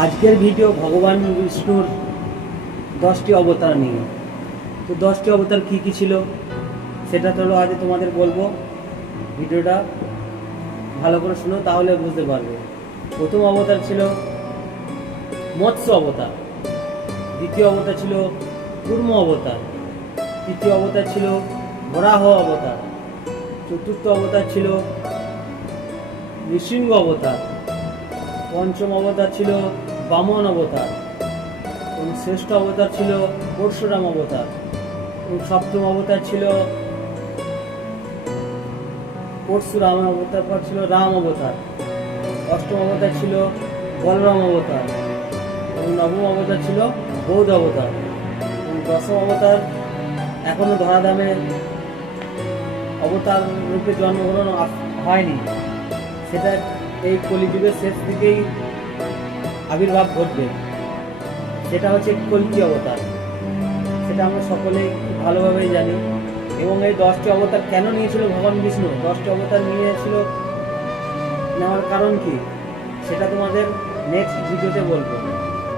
আজকের ভিডিও ভগবান বিষ্ণুর 10টি অবতার নিয়ে। তো 10টি অবতার কী কী ছিল সেটা তো আজ তোমাদের বলবো। ভিডিওটা ভালো করে শুনো, তাহলে বুঝতে পারবে। প্রথম অবতার ছিল মৎস্য অবতার, দ্বিতীয় অবতার ছিল কুর্ম অবতার, তৃতীয় অবতার ছিল বরাহ অবতার, চতুর্থ অবতার ছিল নৃসিংহ অবতার, পঞ্চম অবতার ছিল বামন অবতার, এবং শ্রেষ্ঠ অবতার ছিল পরশুরাম অবতার, এবং সপ্তম অবতার ছিল পরশুরাম অবতার পর ছিল রাম অবতার, অষ্টম অবতার ছিল বলরাম অবতার, এবং নবম অবতার ছিল বৌদ্ধ অবতার, এবং দশম অবতার এখনো ধরাধামে অবতার রূপে জন্মগ্রহণ হয়নি, সেটা এই কলিযুগের শেষ দিকেই আবির্ভাব ঘটবে। সেটা হচ্ছে কল্কি অবতার। সেটা আমরা সকলেই খুব ভালোভাবেই জানি। এবং এই 10টি অবতার কেন নিয়েছিল ভগবান বিষ্ণু, 10টি অবতার নেওয়ার কারণ কি, সেটা তোমাদের নেক্সট ভিডিওতে বলবো।